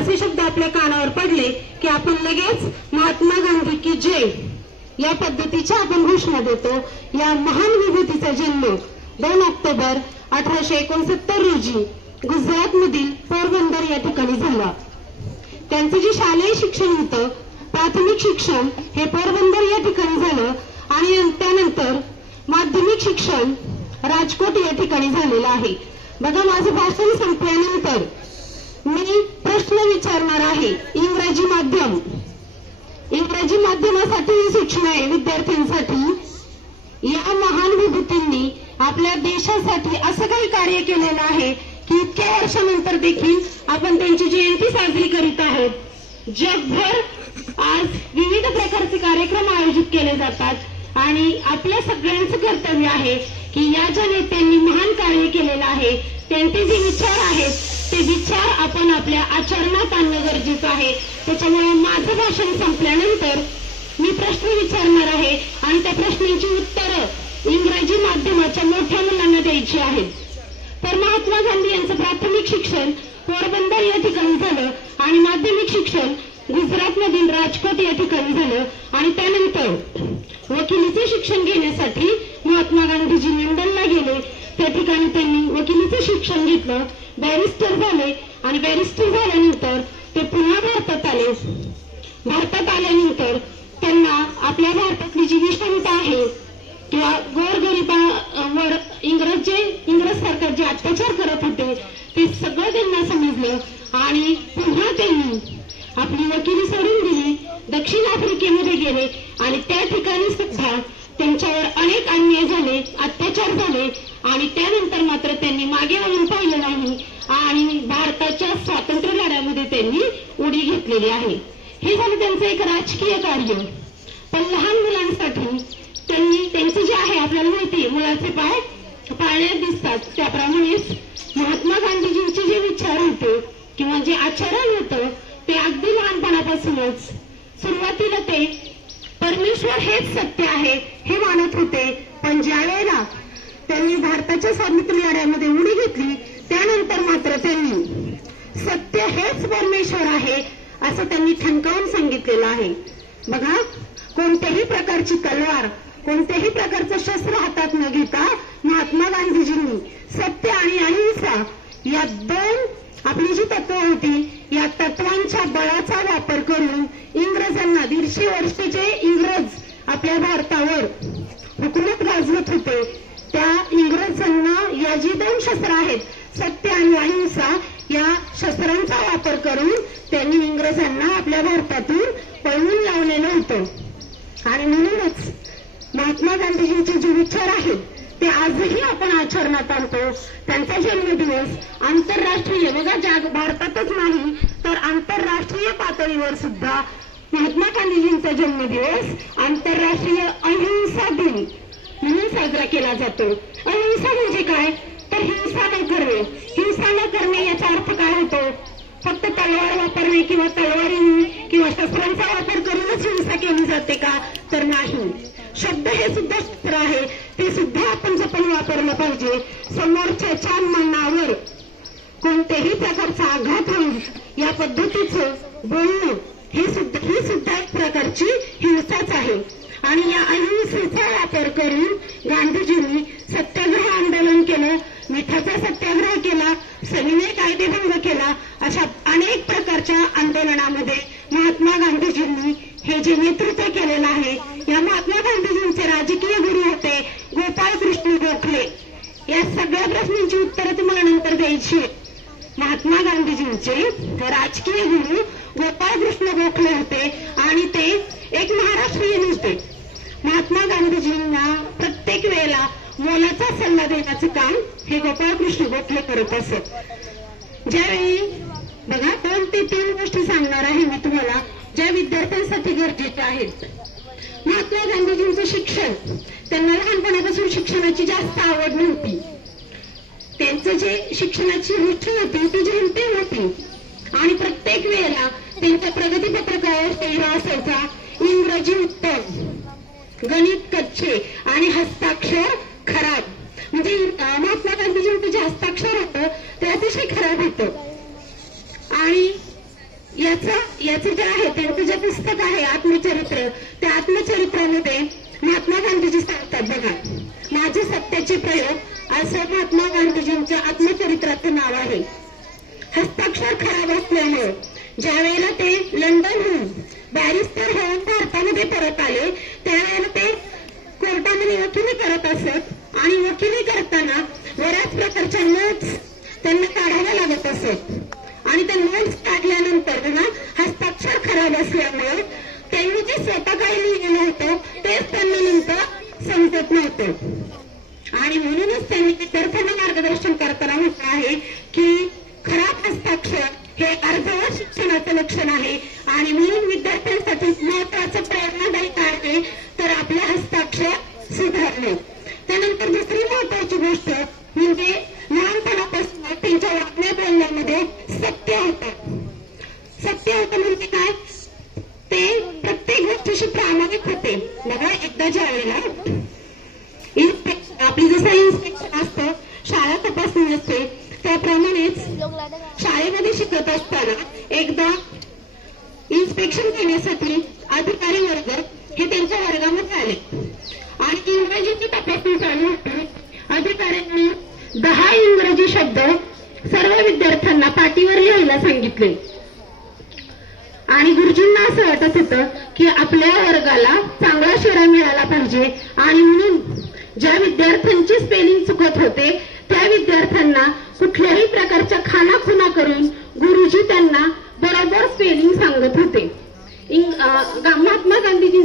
असे शब्द आपल्या कानावर पडले की आपण लगेच महात्मा गांधी की जय या पद्धतीच्या आपण घोषणा देतो। या महान विभूतीचा जन्म 2 ऑक्टोबर 1869 रोजी गुजरात मधील पोरबंदर या ठिकाणी झाला। त्यांचं जे शालेय शिक्षण होतं, प्राथमिक शिक्षण हे पोरबंदर या ठिकाणी झालं आणि त्यानंतर माध्यमिक शिक्षण राजकोट या ठिकाणी झालेलं आहे। बघा, माझं भाषण संपल्यानंतर मी प्रश्न विचारणार आहे। इंग्रजी माध्यमासाठी ही सूचना आहे विद्यार्थ्यांसाठी। या महान विभूतींनी आपल्या देशासाठी असं काही कार्य केलेलं आहे की इतक्या वर्षानंतर देखील आपण त्यांची जयंती साजरी करीत आहोत। जगभर आज विविध प्रकारचे कार्यक्रम आयोजित केले जातात आणि आपल्या सगळ्यांचं कर्तव्य आहे की या ज्या नेत्यांनी महान कार्य केलेलं आहे त्यांचे जे विचार आहेत ते विचार आपण आपल्या आचरणात आणणं गरजेचं आहे। त्याच्यामुळे माझं भाषण संपल्यानंतर मी प्रश्न विचारणार आहे आणि त्या प्रश्नांची उत्तरं इंग्रजी माध्यमाच्या मोठ्या मुलांना द्यायची आहेत। तर महात्मा गांधी यांचं प्राथमिक शिक्षण पोरबंदर या ठिकाणी झालं आणि माध्यमिक शिक्षण गुजरातमधील राजकोट या ठिकाणी झालं आणि त्यानंतर वकिलीचे शिक्षण घेण्यासाठी महात्मा गांधीजी लंडनला गेले। त्या ठिकाणी त्यांनी वकिलीचे शिक्षण घेतलं, बॅरिस्टर झाले आणि बॅरिस्टर झाल्यानंतर ते पुन्हा भारतात आले। भारतात आल्यानंतर त्यांना आपल्या भारतातली जी विषमता आहे किंवा गोरगरिबावर इंग्रज सरकार जे अत्याचार करत होते ते सगळं त्यांना समजलं आणि पुन्हा त्यांनी आपली वकिली सोडून दिली, दक्षिण आफ्रिकेमध्ये गेले आणि त्या ठिकाणी सुद्धा त्यांच्यावर अनेक अन्याय झाले, अत्याचार झाले आणि त्यानंतर मात्र त्यांनी मागे वळून पाहिलं नाही आणि भारताच्या स्वातंत्र्य लढ्यामध्ये त्यांनी उडी घेतलेली आहे। हे झालं त्यांचं एक राजकीय कार्य। पण लहान मुलांसाठी त्यांनी त्यांचं जे आहे आपल्याला माहिती आहे, मुलाचे पाय पाळण्यात दिसतात, त्याप्रमाणेच महात्मा गांधीजींचे जे विचार होते किंवा जे आचरण होतं ते अगदी लहानपणापासूनच सुरुवातीला ते परमेश्वर हेच सत्य आहे हे मानत होते। पण ज्या वेळेला त्यांनी भारताच्या स्वातंत्र्य लढ्यामध्ये उडी घेतली त्यानंतर मात्र त्यांनी सत्य हेच परमेश्वर आहे असं त्यांनी ठणकावून सांगितलेलं आहे। बघा, कोणत्याही प्रकारची तलवार, कोणत्याही प्रकारचं शस्त्र हातात न घेता महात्मा गांधीजींनी सत्य आणि अहिंसा या 2 आपली जी तत्व होती या तत्वांच्या बळाचा वापर करून इंग्रजांना 150 वर्षाचे इंग्रज आपल्या भारतावर हुकूमत गाजवत होते, त्या इंग्रजांना या जी 2 शस्त्र आहेत सत्य आणि अहिंसा या शस्त्रांचा वापर करून त्यांनी इंग्रजांना आपल्या भारतातून पळवून लावलेलं होतं। आणि म्हणूनच महात्मा गांधीजींचे जे विचार आहेत ते आजही आपण आचरणात आणतो। त्यांचा जन्मदिवस आंतरराष्ट्रीय, बघा, भारतातच नाही तर आंतरराष्ट्रीय पातळीवर सुद्धा महात्मा गांधीजींचा जन्मदिवस आंतरराष्ट्रीय अहिंसा दिन म्हणून साजरा केला जातो। अहिंसा म्हणजे काय तर हिंसा न करणे। हिंसा न करणे याचा अर्थ काय होतो? फक्त तलवार वापरणे किंवा तलवारी किंवा शस्त्रांचा वापर करूनच हिंसा केली जाते का? तर नाही। शब्द हे सुद्धा शस्त्र आहे, ते सुद्धा आपण जपून वापरलं पाहिजे। समोरच्याच्या मनावर कोणत्याही प्रकारचा आघात होईल या पद्धतीचं बोलणं ही सुद्धा एक प्रकारची हिंसाच आहे। आणि या अहिंसेचा वापर करून गांधीजींनी सत्याग्रह आंदोलन केलं, मिठाचा सत्याग्रह केला, सविनय कायदेभंग केला, अशा अनेक प्रकारच्या आंदोलनामध्ये महात्मा गांधीजींनी हे जे नेतृत्व केलेलं आहे। या महात्मा गांधीजींचे राजकीय गुरु होते गोपाळ कृष्ण गोखले। या सगळ्या प्रश्नांची उत्तरं तुम्हाला नंतर द्यायची। महात्मा गांधीजींचे राजकीय गुरु गोपाळ कृष्ण गोखले होते आणि ते एक महाराष्ट्रीयन होते। महात्मा गांधीजींना प्रत्येक वेळेला मोलाचा सल्ला देण्याचं काम हे गोपाळ कृष्ण गोखले करत असत। ज्यावेळी बघा 2 ते 3 गोष्टी सांगणार आहे मी तुम्हाला ज्या विद्यार्थ्यांसाठी गरजेच्या आहेत। महात्मा गांधीजींचं शिक्षण, त्यांना लहानपणापासून शिक्षणाची जास्त आवड नव्हती। त्यांचं जे शिक्षणाची रुची होती ती जेमतेम होती आणि प्रत्येक वेळेला त्यांच्या प्रगतीपत्रकावर चेहरा असायचा इंग्रजी उत्तम, गणित कच्चे आणि हस्ताक्षर खराब। म्हणजे महात्मा गांधीजींचं जे हस्ताक्षर होतं ते अतिशय खराब होतं आणि याचं जे आहे त्यांचं जे पुस्तक आहे आत्मचरित्र, त्या आत्मचरित्रामध्ये महात्मा गांधीजी सांगतात बघा, माझे सत्याचे प्रयोग असं महात्मा गांधीजींच्या आत्मचरित्राचं नाव आहे. हस्ताक्षर खराब असल्यामुळे ज्या वेळेला ते लंडनहून बॅरिस्टर होऊन भारतामध्ये परत आले त्यावेळेला ते कोर्टामध्ये वकिली करत असत आणि वकिली करताना बऱ्याच प्रकारच्या नोट्स त्यांना काढाव्या लागत असत आणि त्या नोट्स काढल्यानंतर ना हस्ताक्षर खराब असल्यामुळे त्यांनी जे स्वतः काही लिहिलेलं होतं तेच त्यांना नंतर समजत नव्हतं आणि म्हणूनच त्यांनी विद्यार्थ्यांना मार्गदर्शन करताना म्हटलं आहे की खराब हस्ताक्षर हे अर्धवट शिक्षणाचं लक्षण आहे आणि म्हणून विद्यार्थ्यांसाठी महत्वाचं प्रेरणादायी आहे तर आपले हस्ताक्षर सुधारणे. त्यानंतर दुसरी महत्वाची गोष्ट म्हणजे लहानपणापासून त्यांच्या वागण्या बोलण्यामध्ये सत्य होतं. सत्य होतं म्हणजे काय, ते प्रत्येक गोष्टीशी प्रामाणिक होते. बघा एकदा ज्या वेळेला आपली जसं इन्स्पेक्शन असतं, शाळा तपासणी असते, त्याप्रमाणेच शाळेमध्ये शिकत असताना एकदा इन्स्पेक्शन घेण्यासाठी अधिकारी वर्ग हे त्यांच्या वर्गामध्ये आले आणि इंग्रजीची तपासणी चालू होती. अधिकाऱ्यांनी 10 इंग्रजी शब्द सर्व विद्यार्थ्यांना पाटीवर लिहायला सांगितले आणि गुरुजींना असं वाटत होतं की आपल्या वर्गाला चांगला शेरा मिळाला पाहिजे आणि म्हणून ज्या विद्यार्थ्यांची स्पेलिंग चुकत होते त्या विद्यार्थ्यांना कुठल्याही प्रकारच्या खानाखुणा करून गुरुजी त्यांना बरोबर स्पेलिंग सांगत होते. महात्मा गांधीजी